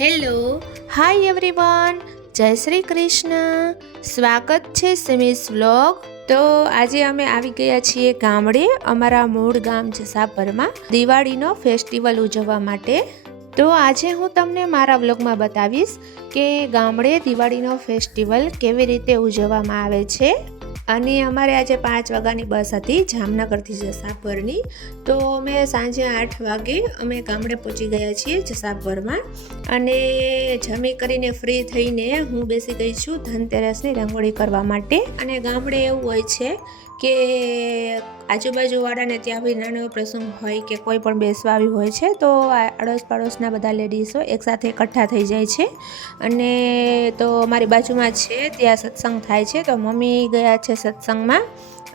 Hello, hi everyone, જય શ્રી કૃષ્ણ. સ્વાગત છે સિમીસ વ્લોગ. તો આજે અમે આવી ગયા છીએ ગામડે, અમારા મૂળ ગામ જસાપરમાં દિવાળીનો ફેસ્ટિવલ ઉજવવા માટે. તો આજે હું તમને મારા વ્લોગમાં બતાવીશ કે ગામડે દિવાળીનો ફેસ્ટિવલ કેવી રીતે ઉજવવામાં આવે છે. અને અમારે આજે 5 વાગ્યાની બસ હતી જામનગરથી જસાપરની. તો અમે સાંજે 8 વાગે અમે ગામડે પહોંચી ગયા છીએ જસાપરમાં. અને જમી કરીને ફ્રી થઈને હું બેસી ગઈ છું ધનતેરસની રંગોળી કરવા માટે. અને ગામડે એવું હોય છે કે આજુબાજુવાળાને ત્યાં બી નાનો પ્રસંગ હોય કે કોઈ પણ બેસવા આવ્યું હોય છે તો આડોશ પાડોશના બધા લેડીઝો એકસાથે એકઠા થઈ જાય છે. અને તો મારી બાજુમાં છે ત્યાં સત્સંગ થાય છે, તો મમ્મી ગયા છે સત્સંગમાં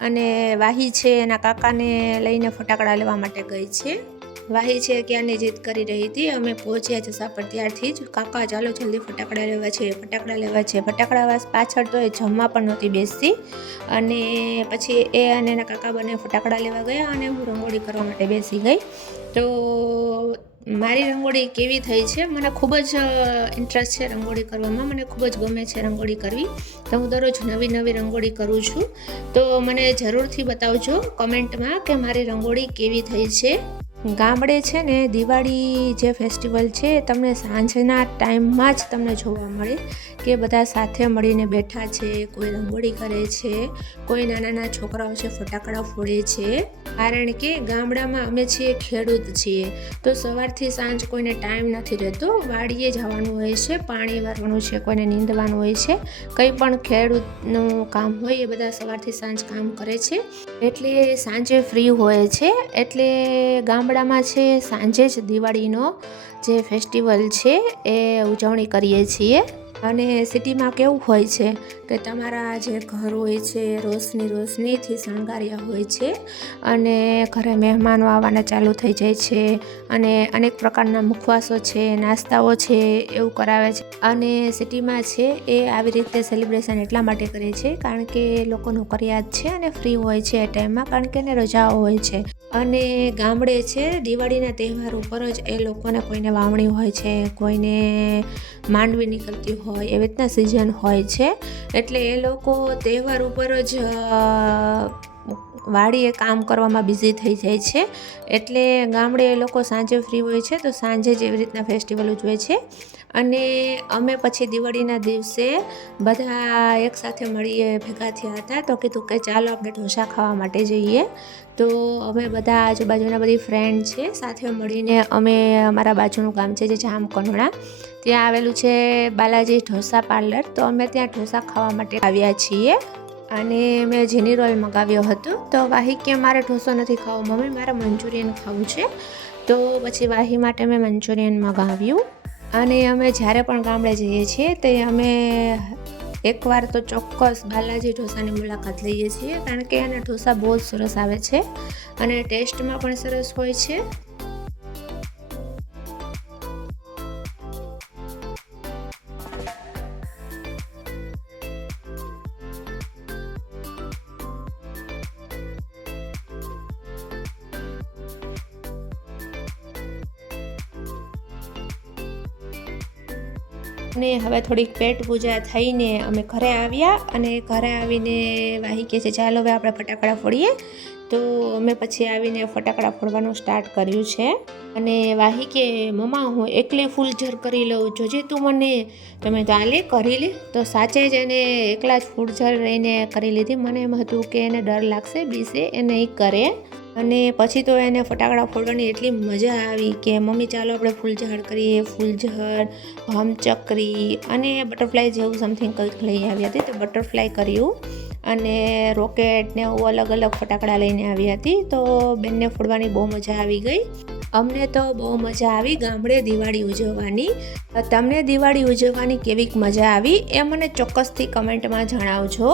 અને વાહી છે એના કાકાને લઈને ફટાકડા લેવા માટે ગઈ છે. વાહી છે ક્યાંની જીદ કરી રહી હતી. અમે પહોંચ્યા જસાપર ત્યારથી જ, કાકા ચાલો જલ્દી ફટાકડા લેવા છે. ફટાકડા પાછળ તો એ જમવા પણ નહોતી બેસતી. અને પછી એ અને એના કાકા બંને ફટાકડા લેવા ગયા અને હું રંગોળી કરવા માટે બેસી ગઈ. તો મારી રંગોળી કેવી થઈ છે, મને ખૂબ જ ઇન્ટરેસ્ટ છે રંગોળી કરવામાં, મને ખૂબ જ ગમે છે રંગોળી કરવી. તો હું દરરોજ નવી રંગોળી કરું છું. તો મને જરૂરથી બતાવજો કમેન્ટમાં કે મારી રંગોળી કેવી થઈ છે. ગામડે છે ને દિવાળી જે ફેસ્ટિવલ છે તમને સાંજના ટાઈમમાં જ તમને જોવા મળે કે બધા સાથે મળીને બેઠા છે, કોઈ રંગોળી કરે છે, કોઈ નાના છોકરાઓ છે ફટાકડા ફોડે છે. કારણ કે ગામડામાં અમે છીએ ખેડૂત છીએ, તો સવારથી સાંજ કોઈને ટાઈમ નથી રહેતો. વાડીએ જવાનું હોય છે, પાણી વારવાનું છે, કોઈને નીંદવાનું હોય છે, કંઈ પણ ખેડૂતનું કામ હોય એ બધા સવારથી સાંજ કામ કરે છે, એટલે સાંજે ફ્રી હોય છે. એટલે ગામડામાં છે સાંજે જ દિવાળીનો જે ફેસ્ટિવલ છે એ ઉજવણી કરીએ છીએ. અને સિટીમાં કેવું હોય છે કે તમારા જે ઘર હોય છે રોશનીથી શણગાર્યા હોય છે અને ઘરે મહેમાનો આવવાના ચાલુ થઈ જાય છે અને અનેક પ્રકારના મુખવાસો છે, નાસ્તાઓ છે, એવું કરાવે છે. અને સિટીમાં છે એ આવી રીતે સેલિબ્રેશન એટલા માટે કરે છે કારણ કે લોકો નોકરિયાત છે અને ફ્રી હોય છે એ ટાઈમમાં, કારણ કે એને રજાઓ હોય છે. અને ગામડે છે દિવાળીના તહેવાર ઉપર જ એ લોકોને કોઈને વાવણી હોય છે, કોઈને માંડવી નીકળતી હોય, એવી રીતના સિઝન હોય છે. એટલે એ લોકો તહેવાર ઉપર જ વાડીએ કામ કરવામાં બિઝી થઈ જાય છે. એટલે ગામડે એ લોકો સાંજે ફ્રી હોય છે તો સાંજે જ એવી રીતના ફેસ્ટિવલ ઉજવે છે. અને અમે પછી દિવાળીના દિવસે બધા એકસાથે મળીએ ભેગા થયા હતા, તો કીધું કે ચાલો આપણે ઢોસા ખાવા માટે જઈએ. તો અમે બધા આજુબાજુના બધી ફ્રેન્ડ છે સાથે મળીને અમે અમારા બાજુનું ગામ છે જે જામકંડોળા, ત્યાં આવેલું છે બાલાજી ઢોસા પાર્લર, તો અમે ત્યાં ઢોસા ખાવા માટે આવ્યા છીએ. અને મેં જીની રોલ મંગાવ્યો હતો. તો વાહી કે મારે ઢોસો નથી ખાવો મમ્મી, મારે મંચુરિયન ખાવું છે. તો પછી વાહી માટે મેં મંચુરિયન મંગાવ્યું. અને અમે જ્યારે પણ ગામડે જઈએ છીએ તે અમે એકવાર તો ચોક્કસ બાલાજી ઢોસાની મુલાકાત લઈએ છીએ, કારણ કે એના ઢોસા બહુ જ સરસ આવે છે અને ટેસ્ટમાં પણ સરસ હોય છે. અને હવે થોડીક પેટ પૂજા થઈને અમે ઘરે આવ્યા. અને ઘરે આવીને વાહી કહે છે ચાલો હવે આપણે ફટાકડા ફોડીએ. તો અમે પછી આવીને ફટાકડા ફોડવાનું સ્ટાર્ટ કર્યું છે. અને વાહી કે મમ્મા હું એકલી ફૂલઝર કરી લઉં, જોજે તું મને. તમે તો આલે કરી લે. તો સાચે જ એને એકલા જ ફૂલઝર રહીને કરી લીધી. મને એમ હતું કે એને ડર લાગશે, બીસે એ નહીં કરે. અને પછી તો એને ફટાકડા ફોડવાની એટલી મજા આવી કે મમ્મી ચાલો આપણે ફૂલઝર કરીએ. ફૂલઝર, ભમચક્રી અને બટરફ્લાય જેવું સમથિંગ કંઈક લઈ આવી હતી, તો બટરફ્લાય કર્યું. અને રોકેટ ને એવું અલગ ફટાકડા લઈને આવી હતી. તો બેનને ફોડવાની બહુ મજા આવી ગઈ. અમને તો બહુ મજા આવી ગામડે દિવાળી ઉજવવાની. તમને દિવાળી ઉજવવાની કેવીક મજા આવી એ મને ચોક્કસથી કમેન્ટમાં જણાવજો.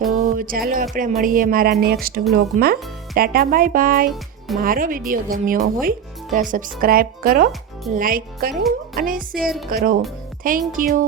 તો ચાલો આપણે મળીએ મારા નેક્સ્ટ વ્લોગમાં. Tata bye bye. મારો વિડીયો ગમ્યો હોય તો સબસ્ક્રાઈબ કરો, લાઈક કરો અને શેર કરો. Thank you.